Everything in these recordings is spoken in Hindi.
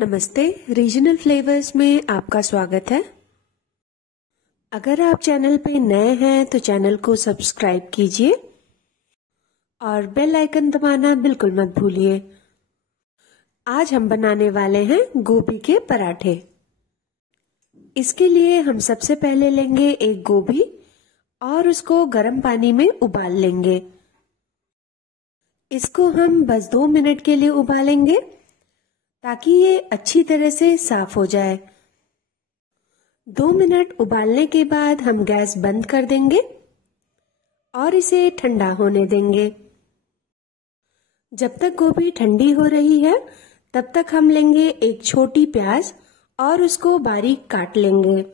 नमस्ते, रीजनल फ्लेवर्स में आपका स्वागत है। अगर आप चैनल पे नए हैं तो चैनल को सब्सक्राइब कीजिए और बेल आइकन दबाना बिल्कुल मत भूलिए। आज हम बनाने वाले हैं गोभी के पराठे। इसके लिए हम सबसे पहले लेंगे एक गोभी और उसको गर्म पानी में उबाल लेंगे। इसको हम बस 2 मिनट के लिए उबालेंगे ताकि ये अच्छी तरह से साफ हो जाए। 2 मिनट उबालने के बाद हम गैस बंद कर देंगे और इसे ठंडा होने देंगे। जब तक गोभी ठंडी हो रही है तब तक हम लेंगे एक छोटी प्याज और उसको बारीक काट लेंगे।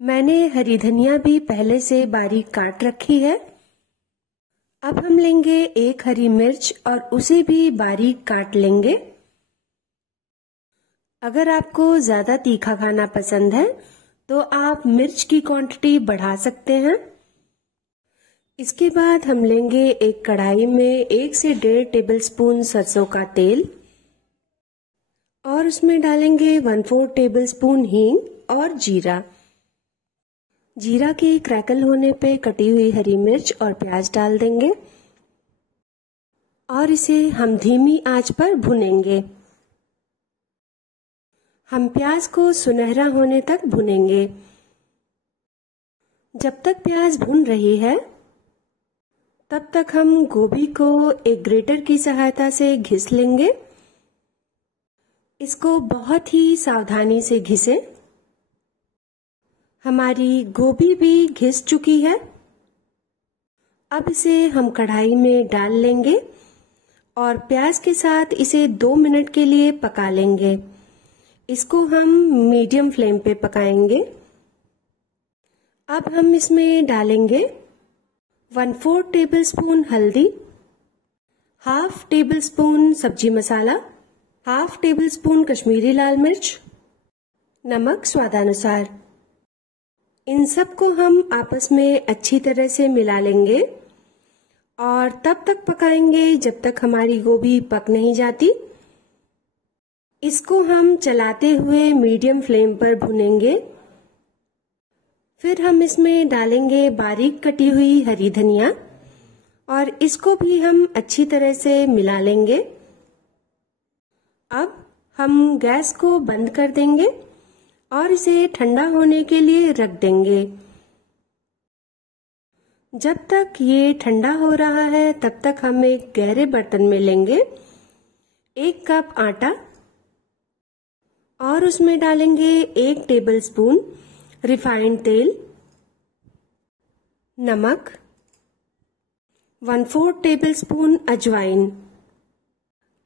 मैंने हरी धनिया भी पहले से बारीक काट रखी है। अब हम लेंगे एक हरी मिर्च और उसे भी बारीक काट लेंगे। अगर आपको ज्यादा तीखा खाना पसंद है तो आप मिर्च की क्वांटिटी बढ़ा सकते हैं। इसके बाद हम लेंगे एक कढ़ाई में 1 से 1.5 टेबलस्पून सरसों का तेल और उसमें डालेंगे 1/4 टेबलस्पून हींग और जीरा। जीरा के क्रैकल होने पे कटी हुई हरी मिर्च और प्याज डाल देंगे और इसे हम धीमी आंच पर भुनेंगे। हम प्याज को सुनहरा होने तक भुनेंगे। जब तक प्याज भुन रही है तब तक हम गोभी को एक ग्रेटर की सहायता से घिस लेंगे। इसको बहुत ही सावधानी से घिसें। हमारी गोभी भी घिस चुकी है। अब इसे हम कढ़ाई में डाल लेंगे और प्याज के साथ इसे 2 मिनट के लिए पका लेंगे। इसको हम मीडियम फ्लेम पे पकाएंगे। अब हम इसमें डालेंगे 1/4 टेबलस्पून हल्दी, 1/2 टेबलस्पून सब्जी मसाला, 1/2 टेबलस्पून कश्मीरी लाल मिर्च, नमक स्वादानुसार। इन सबको हम आपस में अच्छी तरह से मिला लेंगे और तब तक पकाएंगे जब तक हमारी गोभी पक नहीं जाती। इसको हम चलाते हुए मीडियम फ्लेम पर भुनेंगे। फिर हम इसमें डालेंगे बारीक कटी हुई हरी धनिया और इसको भी हम अच्छी तरह से मिला लेंगे। अब हम गैस को बंद कर देंगे और इसे ठंडा होने के लिए रख देंगे। जब तक ये ठंडा हो रहा है तब तक हम एक गहरे बर्तन में लेंगे 1 कप आटा और उसमें डालेंगे 1 टेबलस्पून रिफाइंड तेल, नमक, 1/4 टेबलस्पून अजवाइन।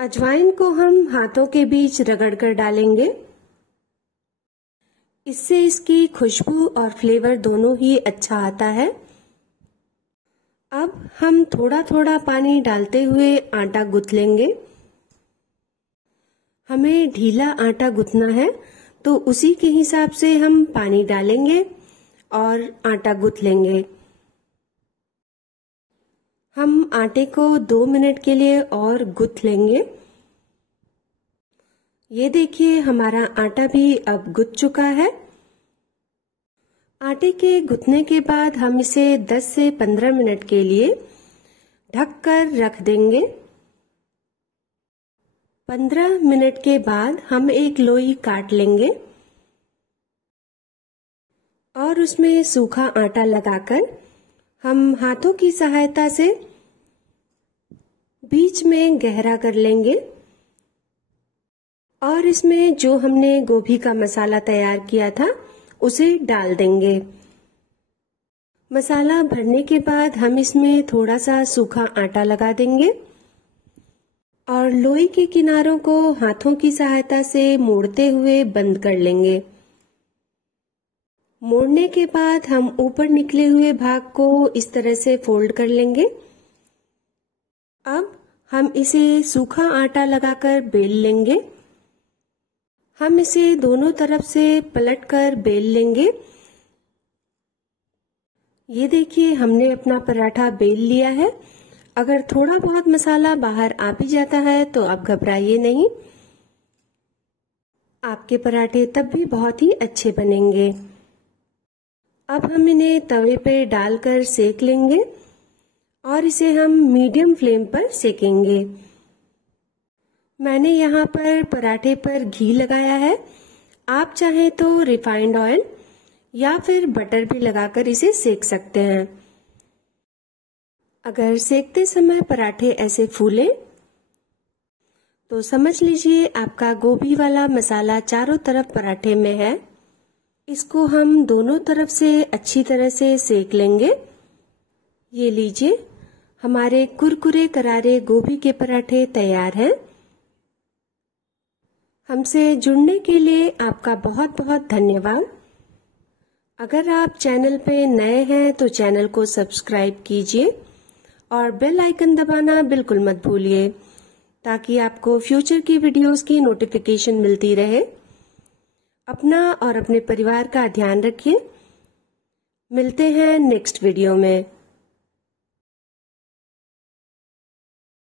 अजवाइन को हम हाथों के बीच रगड़कर डालेंगे। इससे इसकी खुशबू और फ्लेवर दोनों ही अच्छा आता है। अब हम थोड़ा थोड़ा पानी डालते हुए आटा गूंथ लेंगे। हमें ढीला आटा गूंथना है तो उसी के हिसाब से हम पानी डालेंगे और आटा गूंथ लेंगे। हम आटे को 2 मिनट के लिए और गूंथ लेंगे। ये देखिए हमारा आटा भी अब गूंथ चुका है। आटे के गूंथने के बाद हम इसे 10 से 15 मिनट के लिए ढककर रख देंगे। 15 मिनट के बाद हम एक लोई काट लेंगे और उसमें सूखा आटा लगाकर हम हाथों की सहायता से बीच में गहरा कर लेंगे और इसमें जो हमने गोभी का मसाला तैयार किया था उसे डाल देंगे। मसाला भरने के बाद हम इसमें थोड़ा सा सूखा आटा लगा देंगे और लोई के किनारों को हाथों की सहायता से मोड़ते हुए बंद कर लेंगे। मोड़ने के बाद हम ऊपर निकले हुए भाग को इस तरह से फोल्ड कर लेंगे। अब हम इसे सूखा आटा लगाकर बेल लेंगे। हम इसे दोनों तरफ से पलटकर बेल लेंगे। ये देखिए हमने अपना पराठा बेल लिया है। अगर थोड़ा बहुत मसाला बाहर आ भी जाता है तो आप घबराइए नहीं, आपके पराठे तब भी बहुत ही अच्छे बनेंगे। अब हम इन्हें तवे पे डालकर सेक लेंगे और इसे हम मीडियम फ्लेम पर सेकेंगे। मैंने यहाँ पर पराठे पर घी लगाया है, आप चाहें तो रिफाइंड ऑयल या फिर बटर भी लगाकर इसे सेक सकते हैं। अगर सेकते समय पराठे ऐसे फूले तो समझ लीजिए आपका गोभी वाला मसाला चारों तरफ पराठे में है। इसको हम दोनों तरफ से अच्छी तरह से सेक लेंगे। ये लीजिए, हमारे कुरकुरे करारे गोभी के पराठे तैयार हैं। हमसे जुड़ने के लिए आपका बहुत बहुत धन्यवाद। अगर आप चैनल पे नए हैं तो चैनल को सब्सक्राइब कीजिए और बेल आइकन दबाना बिल्कुल मत भूलिए, ताकि आपको फ्यूचर की वीडियोस की नोटिफिकेशन मिलती रहे। अपना और अपने परिवार का ध्यान रखिए। मिलते हैं नेक्स्ट वीडियो में।